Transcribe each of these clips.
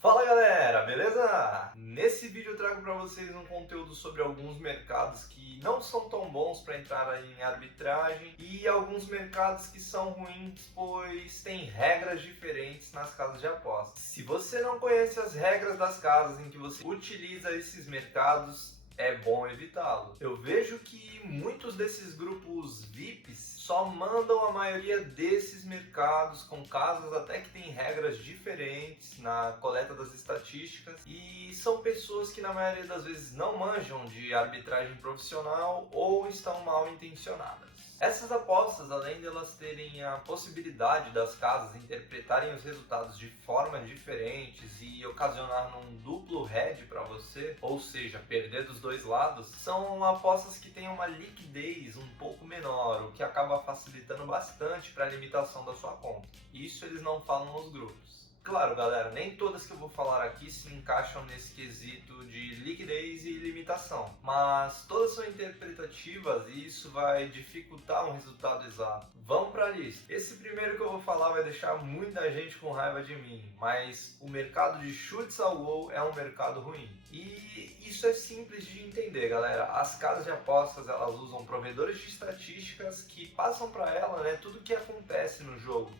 Fala galera, beleza? Nesse vídeo eu trago para vocês um conteúdo sobre alguns mercados que não são tão bons para entrar em arbitragem e alguns mercados que são ruins, pois tem regras diferentes nas casas de apostas. Se você não conhece as regras das casas em que você utiliza esses mercados, é bom evitá-lo. Eu vejo que muitos desses grupos VIPs só mandam a maioria desses mercados com casas até que tem regras diferentes na coleta das estatísticas e são pessoas que na maioria das vezes não manjam de arbitragem profissional ou estão mal intencionadas. Essas apostas, além de elas terem a possibilidade das casas interpretarem os resultados de formas diferentes e ocasionar num duplo head para você, ou seja, perder dos dois lados, são apostas que têm uma liquidez um pouco menor, o que acaba facilitando bastante para a limitação da sua conta. Isso eles não falam nos grupos. Claro, galera, nem todas que eu vou falar aqui se encaixam nesse quesito de liquidez e limitação, mas todas são interpretativas e isso vai dificultar um resultado exato. Vamos para a lista. Esse primeiro que eu vou falar vai deixar muita gente com raiva de mim, mas o mercado de chutes ao gol é um mercado ruim. E isso é simples de entender, galera. As casas de apostas, elas usam provedores de estatísticas que passam para ela, tudo o que acontece no jogo.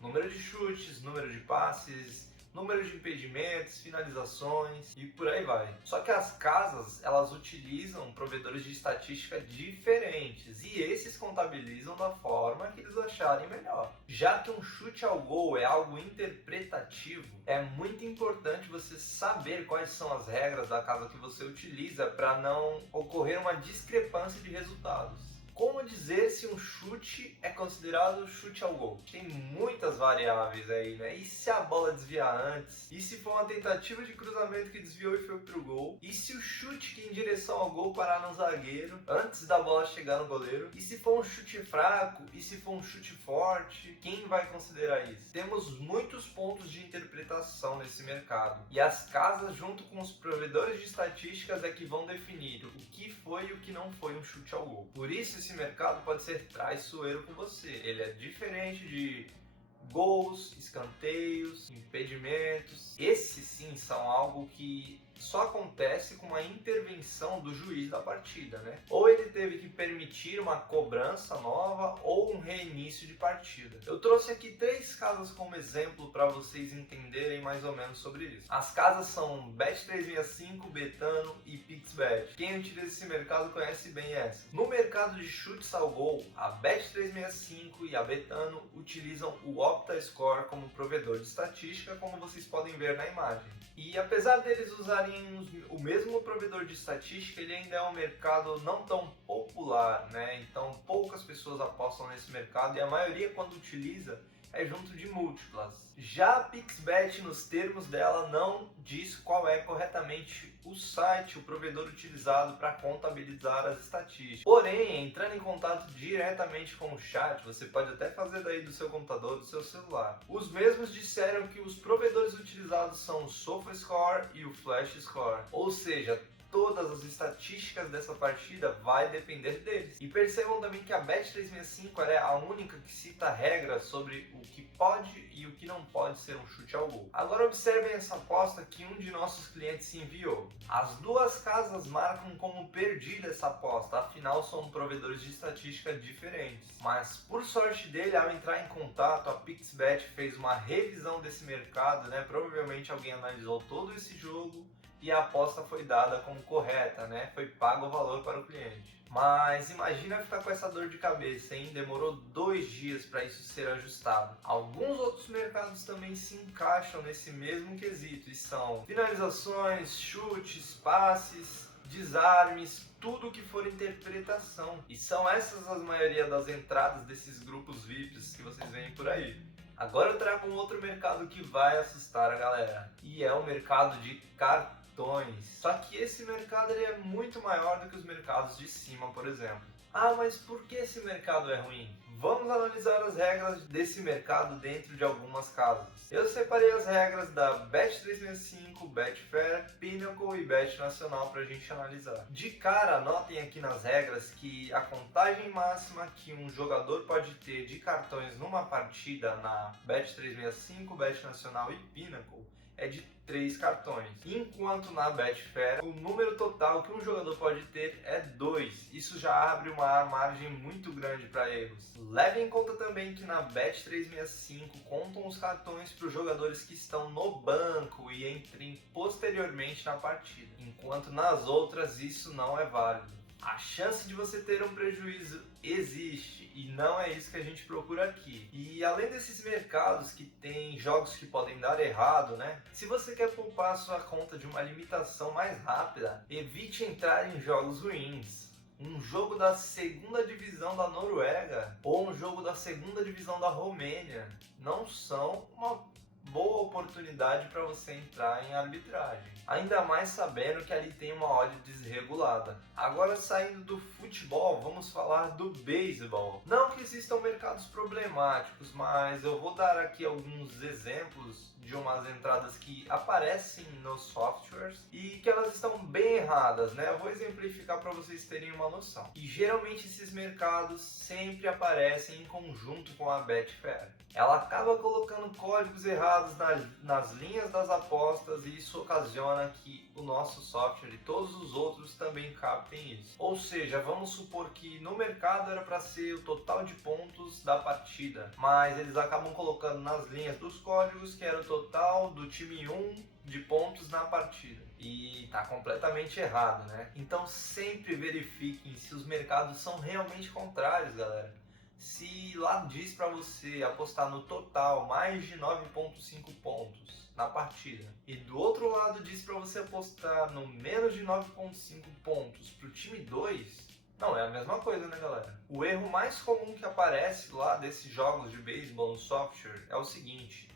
Número de chutes, número de passes, número de impedimentos, finalizações e por aí vai. Só que as casas, elas utilizam provedores de estatística diferentes e esses contabilizam da forma que eles acharem melhor. Já que um chute ao gol é algo interpretativo, é muito importante você saber quais são as regras da casa que você utiliza para não ocorrer uma discrepância de resultados. Como dizer se um chute é considerado chute ao gol? Tem muitas variáveis aí, né? E se a bola desviar antes? E se for uma tentativa de cruzamento que desviou e foi pro gol? E se o chute que em direção ao gol parar no zagueiro antes da bola chegar no goleiro? E se for um chute fraco? E se for um chute forte? Quem vai considerar isso? Temos muitos pontos de interpretação nesse mercado. E as casas, junto com os provedores de estatísticas, é que vão definir o que foi e o que não foi um chute ao gol. Por isso, esse mercado pode ser traiçoeiro com você. Ele é diferente de gols, escanteios, impedimentos. Esses sim são algo que só acontece com uma intervenção do juiz da partida, né? Ou ele teve que permitir uma cobrança nova ou um reinício de partida. Eu trouxe aqui 3 casas como exemplo para vocês entenderem mais ou menos sobre isso. As casas são Bet365, Betano e Pixbet. Quem utiliza esse mercado conhece bem essa. No mercado de chutes ao gol, a Bet365 e a Betano utilizam o OptaScore como provedor de estatística, como vocês podem ver na imagem. E apesar deles usarem o mesmo provedor de estatística, ele ainda é um mercado não tão popular, né? Então poucas pessoas apostam nesse mercado e a maioria, quando utiliza, é junto de múltiplas. Já a Pixbet, nos termos dela, não diz qual é corretamente o site, o provedor utilizado para contabilizar as estatísticas. Porém, entrando em contato diretamente com o chat, você pode até fazer daí do seu computador, do seu celular. Os mesmos disseram que os provedores utilizados são o SofaScore e o FlashScore, ou seja, todas as estatísticas dessa partida vai depender deles. E percebam também que a Bet365 é a única que cita regras sobre o que pode e o que não pode ser um chute ao gol. Agora observem essa aposta que um de nossos clientes enviou. As duas casas marcam como perdida essa aposta, afinal são provedores de estatística diferentes. Mas por sorte dele, ao entrar em contato, a Pixbet fez uma revisão desse mercado, né? Provavelmente alguém analisou todo esse jogo e a aposta foi dada como correta, né? Foi pago o valor para o cliente. Mas imagina ficar com essa dor de cabeça, hein? Demorou 2 dias para isso ser ajustado. Alguns outros mercados também se encaixam nesse mesmo quesito e são finalizações, chutes, passes, desarmes, tudo que for interpretação. E são essas as maioria das entradas desses grupos VIPs que vocês veem por aí. Agora eu trago um outro mercado que vai assustar a galera, e é o mercado de cartões. Só que esse mercado ele é muito maior do que os mercados de cima, por exemplo. Ah, mas por que esse mercado é ruim? Vamos analisar as regras desse mercado dentro de algumas casas. Eu separei as regras da Bet365, Betfair, Pinnacle e Bet Nacional para a gente analisar. De cara, anotem aqui nas regras que a contagem máxima que um jogador pode ter de cartões numa partida na Bet365, Bet Nacional e Pinnacle é de 3 cartões, enquanto na Betfair o número total que um jogador pode ter é 2. Isso já abre uma margem muito grande para erros. Leve em conta também que na Bet365 contam os cartões para os jogadores que estão no banco e entrem posteriormente na partida, enquanto nas outras isso não é válido. A chance de você ter um prejuízo existe e não é isso que a gente procura aqui. E além desses mercados que tem jogos que podem dar errado, né? Se você quer poupar a sua conta de uma limitação mais rápida, evite entrar em jogos ruins. Um jogo da segunda divisão da Noruega ou um jogo da segunda divisão da Romênia não são uma boa oportunidade para você entrar em arbitragem. Ainda mais sabendo que ali tem uma odd desregulada. Agora, saindo do futebol, vamos falar do beisebol. Não que existam mercados problemáticos, mas eu vou dar aqui alguns exemplos de umas entradas que aparecem nos softwares e que elas estão bem erradas, né? Eu vou exemplificar para vocês terem uma noção. E geralmente esses mercados sempre aparecem em conjunto com a Betfair. Ela acaba colocando códigos errados nas linhas das apostas e isso ocasiona que o nosso software e todos os outros também captem isso. Ou seja, vamos supor que no mercado era para ser o total de pontos da partida, mas eles acabam colocando nas linhas dos códigos que era o total do time 1 de pontos na partida. E está completamente errado, né? Então sempre verifiquem se os mercados são realmente contrários, galera. Se lá diz para você apostar no total mais de 9,5 pontos na partida e do outro lado diz para você apostar no menos de 9,5 pontos para o time 2, não é a mesma coisa, né, galera? O erro mais comum que aparece lá desses jogos de beisebol no software é o seguinte: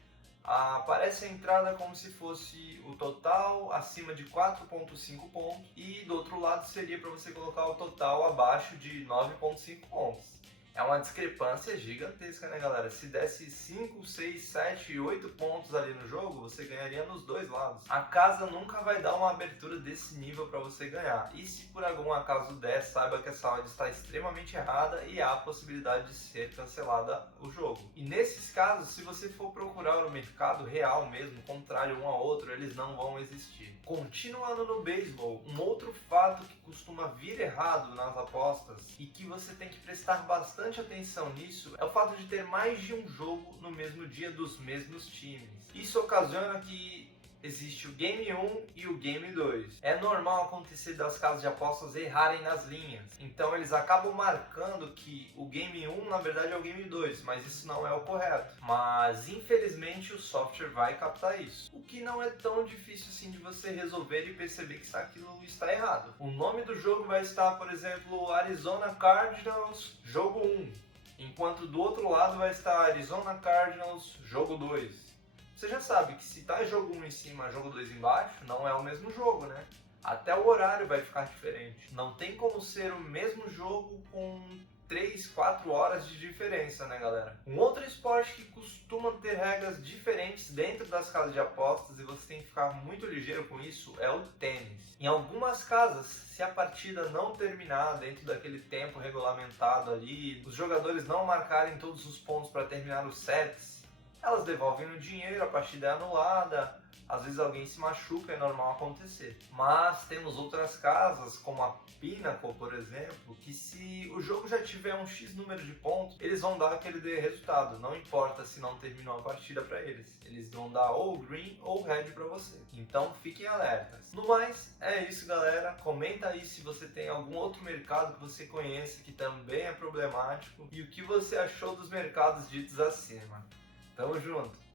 aparece a entrada como se fosse o total acima de 4,5 pontos e do outro lado seria para você colocar o total abaixo de 9,5 pontos. É uma discrepância gigantesca, né, galera? Se desse 5, 6, 7 e 8 pontos ali no jogo, você ganharia nos dois lados. A casa nunca vai dar uma abertura desse nível para você ganhar. E se por algum acaso der, saiba que essa odd está extremamente errada e há a possibilidade de ser cancelada o jogo. E nesses casos, se você for procurar no mercado real mesmo, contrário um ao outro, eles não vão existir. Continuando no beisebol, um outro fato que costuma vir errado nas apostas e que você tem que prestar bastante atenção nisso é o fato de ter mais de um jogo no mesmo dia dos mesmos times. Isso ocasiona que existe o Game 1 e o Game 2. É normal acontecer das casas de apostas errarem nas linhas. Então eles acabam marcando que o Game 1 na verdade é o Game 2, mas isso não é o correto. Mas infelizmente o software vai captar isso. O que não é tão difícil assim de você resolver e perceber que aquilo está errado. O nome do jogo vai estar, por exemplo, Arizona Cardinals jogo 1, enquanto do outro lado vai estar Arizona Cardinals jogo 2. Você já sabe que se tá jogo 1 em cima e jogo 2 embaixo, não é o mesmo jogo, né? Até o horário vai ficar diferente. Não tem como ser o mesmo jogo com 3, 4 horas de diferença, né, galera? Um outro esporte que costuma ter regras diferentes dentro das casas de apostas e você tem que ficar muito ligeiro com isso é o tênis. Em algumas casas, se a partida não terminar dentro daquele tempo regulamentado ali, os jogadores não marcarem todos os pontos para terminar os sets, elas devolvem o dinheiro, a partida é anulada, às vezes alguém se machuca, é normal acontecer. Mas temos outras casas, como a Pinnacle, por exemplo, que se o jogo já tiver um X número de pontos, eles vão dar aquele resultado, não importa se não terminou a partida para eles. Eles vão dar ou green ou red para você. Então fiquem alertas. No mais, é isso, galera. Comenta aí se você tem algum outro mercado que você conhece que também é problemático e o que você achou dos mercados ditos acima. Tamo junto!